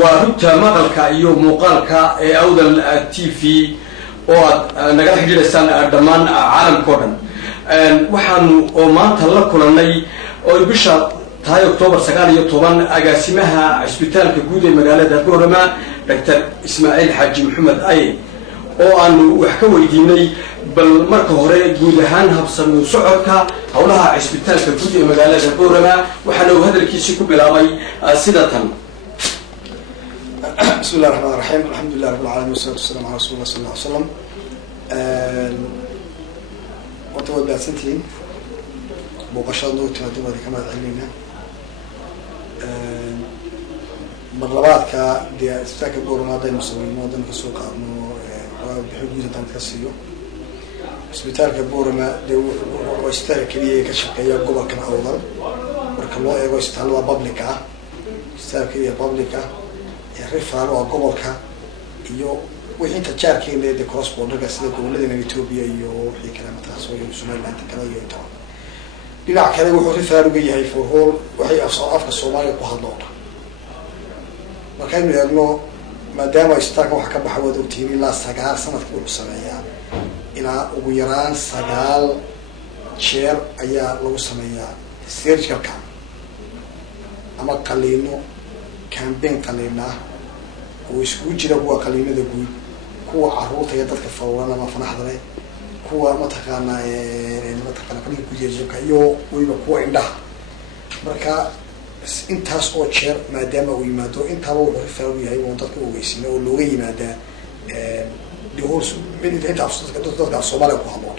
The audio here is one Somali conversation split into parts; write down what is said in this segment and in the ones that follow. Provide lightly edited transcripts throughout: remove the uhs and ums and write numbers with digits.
وربطة مقالك إيو مقالك أودل تي في oo naga xiriiraysan dhamaan caalam koodan waxaanu oo maanta la kulanay oo bisha tahay October 19 agaasimaha isbitaalka guud ee magaalada Boorama Dr. Ismaaciil Xaaji Maxamed Ay oo aanu wax ka weydiinay bal marka hore guud ahaan habsan socodka howlaha isbitaalka guud ee magaalada Boorama waxaana uu hadalkiisa ku bilaabay sida tan بسم الله الرحمن الرحيم الحمد لله رب العالمين والصلاة والسلام على رسول الله صلى الله عليه وسلم وتوضع سنتين بوقشان دو تنادم هذه كمان علمنا مرلبات كا دي استاك بورما داي مسوين مودن كسوق انه بحجوز تاع تكسيو اسبيتال كبورما دي واشترك كليه كشقيه غوبا كان اودل marka loo eego isbitaalada public ah isbitaalka public ah referral oo gobolka iyo wixii ka jaarkeen ee cross border sida gobolada Ethiopia iyo wixii kale mataas oo Soomaaliland kala iyo inta dhinaca kale wuxuu referral uga yahay for all waxay afka Soomaaliya ku hadlo markaan eegno maadaama isbitaalka wax ka baxay wada ogtiin ilaa 9 sanadkii uu sameeyay ilaa ugu yaraan 9 jeer ayaa lagu sameeyaa surgical camp ama qaliino campaign qaliina ويسكون جدا هو قليل ذا جود هو عروض هي تذكر فورنا ما فنحضره هو ما تقانا قليل كوجي جوكا يو ويبقى هو عنده مركا انت هاس اوتشير ما دام ويمادو انت هو رفاوي هاي منطقه ويسينا ولوغي يمادا دي هورس من انت عفصتك تذكر الصومالي وحضور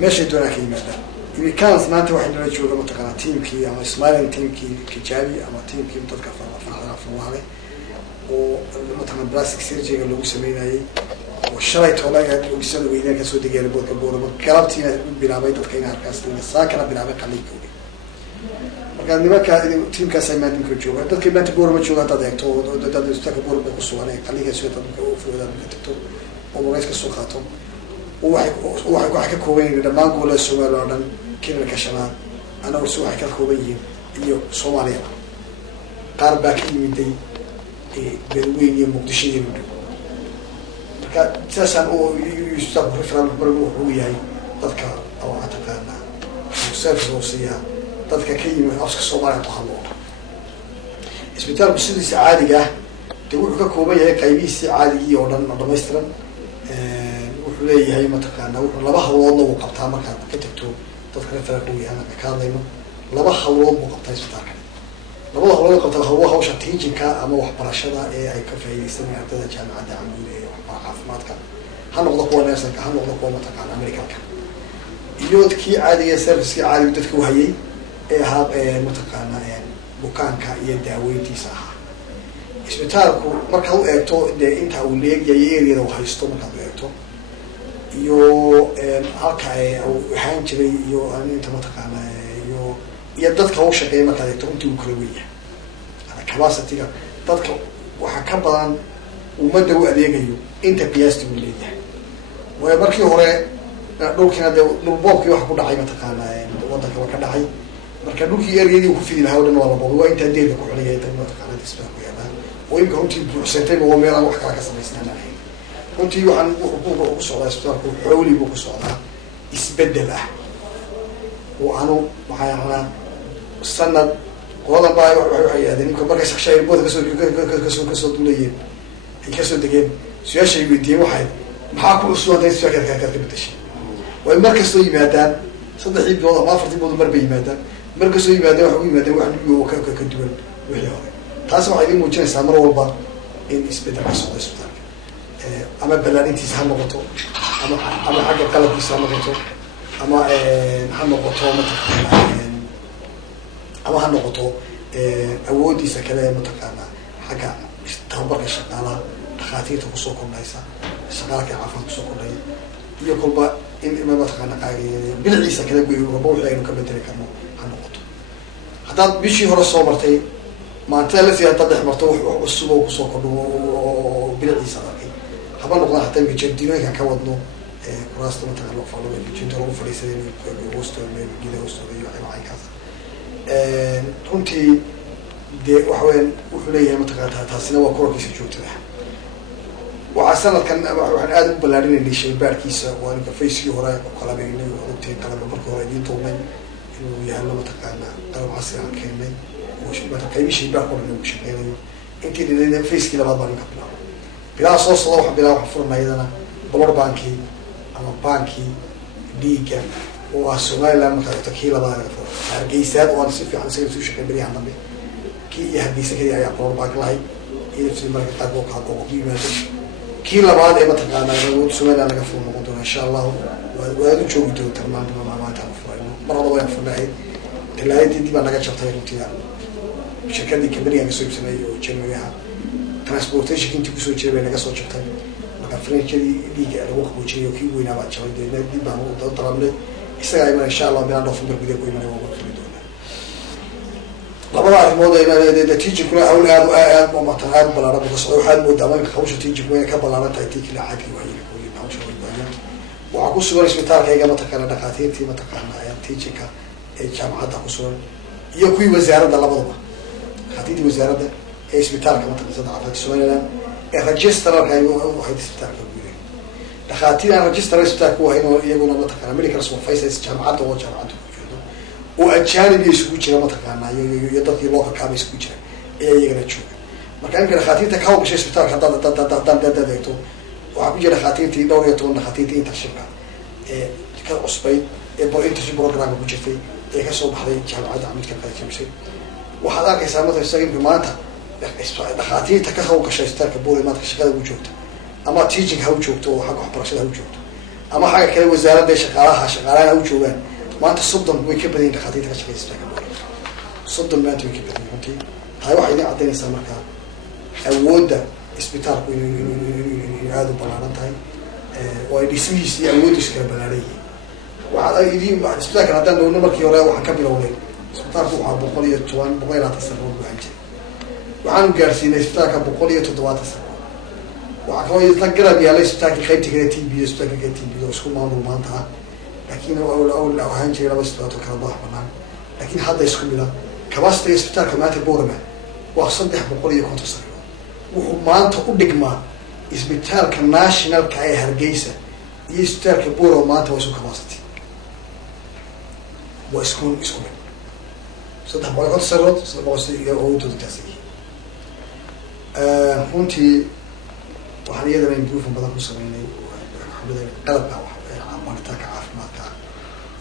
ماشي دونا كي يمادا إذا كان سمعت واحد من الجوله متقانا تيم كي اما اسماعيل تيم كي كجابي اما تيم كي متذكر فنحضره فنحضره ومثلا بلاستيك سيرجي اللي هو سميناي والشرايط ولا اللي بيسوي وينك كسو دغير بود كبور كلابتي بيلابay dadka in halkaas saakana bilaabay qaliinkoodi marka nimanka teamka saymaadin ku jooga dadka maanta boorama jooga dad eegto dad istaag boorama ku suganay qaliinka soo dadka u fuudan ka tagto oo wareys ka soo qaato waxay ka kooban yihiin dhamaan gobolada Soomaaliya oo dhan keenay ka shanaan ana waxay ka kooban yihiin iyo Soomaaliya qaar baa ka yimiday بالوين يمقدشين يبدو. كان أساساً هو يستقبل رفران برضو هو ياي تذكر أو أعتقدنا مسافر روسيا تذكر كي من أفسك الصومالي تخلون. إسبيتال بسيط عادي جاه تقول لك كوباية هيك كيبيس عادي يوردن نضمسترا وحلي هاي ما تقانا لبها والله وقبتها ما كان كتبتو تذكر رفران قوي أنا كان ذينه لبها والله وقبتها إسبيتال والله والله قلت له هو وش تيجي كا أما وح برشلة أي كفاية سنة عدد جامعة عملية وح عافمات كان هنقضى قوة ناس كان هنقضى قوة متقن أمريكا كان يود كي عادي سيرفيس كي عادي بدك وهاي هاب متقن يعني بكان كا يداوي تيساها إسبتالكو مركو أكتو ده أنت أوليك ييري لو هيستو مركو أكتو يو هالكاي أو هانجري يو أنت متقن يو يدك هو شقي ما كان يترمتي وكروية أنا كباستيك دتك وحكبان ومدوا أديجيو أنت بياستي من ليه ويبركي هراء لوكي هذا لوبوكي وحكون عاي ما تقانا وضعك وكذا عاي بركي لوكي يريدي وفي الهول ولا بابو وأنت ديرك وحليه ما تقانا تسمع ويانا ويمكن أنت بسنتين وميرا وحكا كسر يسنا الحين أنت يوحنا وحكون بقصة استوى حولي بقصة يسبدله وأنا وحيانا السنة والله ما يوحي هذا نيكو بركة شخصية بود كسر دوليين كسر دقيم سوى شيء بدي واحد محاكم أسلوب ده سوى كذا بتشي والمركز طيب مادان صدق عيب والله ما فرتي بود مربي مادان مركز طيب مادان وحوي مادان واحد يو كدول وحياه تاسو عايزين موجين سامر والبا إن إسبيتال كسر إسبيتال أما بلانين تسهم نقطة أما حاجة قلب تسهم نقطة أما هم نقطة مثلا أما هالنقطة أودي سكلا متقانا حاجة تخبر الشغالة خاتير تقصو كونايسا الشغالة كعافان تقصو كوناي يقول با إن ما متقانا قاعد بالعيسى كذا بيقول ربوح لأنه كبدري كانوا هالنقطة حتى بيشي فرص صوبرتي ما أنت لسه تضح مرتوح والسبوع قصو كونو بالعيسى لكن هبا نقطة حتى بيجدينه كعودنو كراست متقانا فلو بيجدينه فريسين ووستو من جيل ووستو يوحي معي كذا runtii dee waxa weeyaan wuxuu leeyahay mataqaanaa taasina waa kororkiisa joogtada waxaa sanadkan waxaan aada u ballaarinaynay shaybaarkiisa waa ninka facekii hore u qalabeynay oo ogtay qalaba marka hore idiin tuurnay inuu yahalo mataqaanaa qalab casri aan keennay qaybihii shaybaarka o dhan ugu shaqeynayo intii dhinayna facekii labaad baa ninka bilaabo bilaa soo socda waxa bilaa waxaan furanaa iyadana blood bankii ama bankii dhiigga oo ah Somaliland markaa kii labaad Hargeysa oo si fiican soo shaqeyn bariyahan dambe kii iyo Hargeysa kii ayaa blood bank lahayd iyo si marka qaar oo ka yimaado kii labaad ee mataqaanaa oo Somaliland laga furo noqon doona insha Allah waa u joogi doonta maanta furayno marada way furnayd talaadii dib naga jabtay runtii shirkadii kamariga soo ibsanay oo January transportation intii ku soo jeebay naga soo jabtay marka Frenchadii dhiiga lagu qaboojiyay kii weynaa baa jabay dib baan u dalbanay isaga ay insha Allah bilan November gudaha ku imanay waa furi doona labada arrimood ee teaching kuna awl aad oo matanaad balaaran ku soo waxaad moodaa marka hawsha teaching way ka balaaran tahay tii kala caadi waayay ku yimid hawsha way baayaan waxa ku sugan isbitaalkayga mataqaana dhaqaatiirtii mataqaana ay teachingka ee jaamacadda ku sugan iyo kuwii wasaaradda labadaba khatiidii wasaaradda ee isbitaalka mataqaana caafimaadka Somaliland ee registrarka ay waxay isbitaalka gudaha dhaqaatiirta registrarka isbitaalka waa inuu iyaguna mataqaana medical supervisors jaamacadda oo jaamacadda oo ajaanibi isugu jira mataqaana iyo dadkii loo kaabay isugu jira ee iyagana jooga marka in dhaqaatiirta ka hawsha isbitaalka dadayto waxa ku jira dhaqaatiirtii dhowr iyo toban dhaqaatiirtii internship ee ka cusbay ee internship program ku jirtay ee ka soo baxday jaamacadda Amidka Qaadimsay waxaad arkaysaa mataqaana maanta dhaqaatiirta ka hawsha isbitaalka boolimaadka shaqada ugu joogta ama teaching ha u joogto oo xaq waxbarashada ha u joogto ama xaga kale wasaaradda shaqaalaha u joogaan maanta soddon way ka badan dhaqaatiirta ka shaqeysta ka badan soddon maanta way ka badan runtii hay waxa idin cadeynaysaa markaa awoodda isbitaalku inuu aad u ballaaran tahay oo ay dhismihiisa iyo awooddiisa kala ballaaran yihiin waxaa idin isbitaalka haddaan dhowno markii hore waxaan ka bilownay isbitaalku waxaa 120 sano u baahan jiray waxaan gaarsiinay isbitaalka 170 sano waxaa kaloo isla garab yaalay isbitaalka qaybta kale TB isbitaalka kale TB oo isku maamul maanta لكن أول أهم شيء لبس تبعته كرباح بنان لكن هذا يسكن بلا كباست يسبتها كمان تبورمه وأصدق بقولي يكون تصير وما أنت قدك ما يسبتها كناشنال كأي هرجيسة يسبتها كبورة وما أنت ويسكن كباستي ويسكن صدق بقولي كنت صرت صدق بقولي هو تدرسي هونتي وحاليا ده يمكن بدأ مسويني وحبدا قلب واحد marka caafimaadka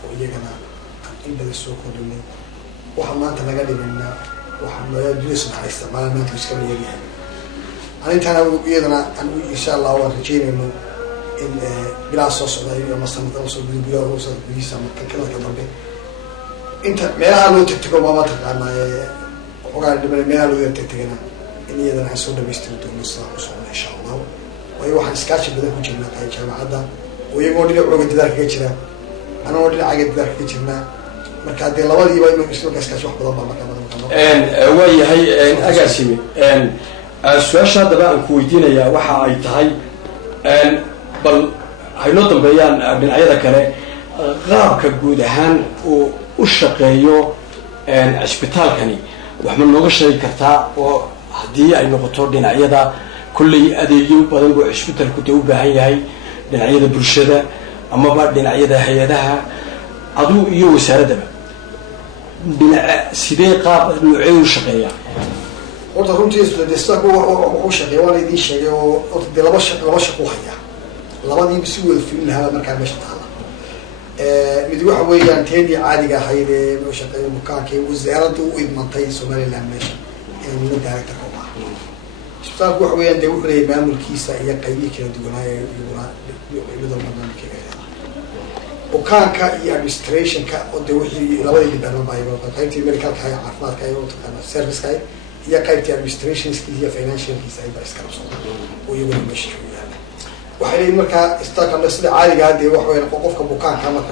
oo iyagana in badan soo kordhinay waxa maanta laga dhigana waxa loo diiso isticmaalna maanta iska leeyahay arintan iyadana aan insha Allah waan rajeynayno in bilaa soo socday ama sanadada soo gudbiyo oo soo gudbisa marka kala dambe inta meelaha loo tagtago ma taqaana ogaan dhibay meelaha loo tagtagana in iyadana soo dhameystiro doono soo insha Allah way waxaan iskaashi badan ku jirnaa jaamacadda ويقول لي عقد ذلك كجرا أنا أقول لي عقد ذلك كجرنا مركز دي لوالي يبغى يمشي يسوي كاس واحد ضربة مكان ويا هي أجاسمي السؤال هذا بقى كويتين يا واحد عيتهاي بل هينوتن بيان من عيدا كله غاب كجودهان والشقيو إسبيتال كني وحمل نوقش شيء كرتا وهدي أي نقطة دين عيدا كل أديجي بدل إسبيتال كتوب هاي dhinacyada bulshada ama ba dhinacyada hay'adaha adu iyo wasaaradda dhinac sidee qaab nuucay u shaqeeya horta runtii isbeddelka oo shaqeeya waa idin sheegay oo laba shaqo haya labadii si wada filin lahaa markaa meesha taala mid waxa weeyaan teedii caadiga ahayd ee shaqeeya bukaanka wasaaradda u idmantay Somaliland meesha ee uu director ka ah isbitaalku waxa weeyaan dee wuxuu leeyahay maamulkiisa iyo qaybihi kala duwanaayo bukaanka iyo administrationka oo dee wixii labadii department baa iyaga qaybtii medicalka iyo caafimaadka iyo serviceka iyo qaybtii administrationska iyo financialkiisa ay baa iska qabsadaan oo iyagu meesha joogaan waxay leeyihiin markaa isbitaalka sida caadiga ah dee waxa weeyaan qofka bukaanka marka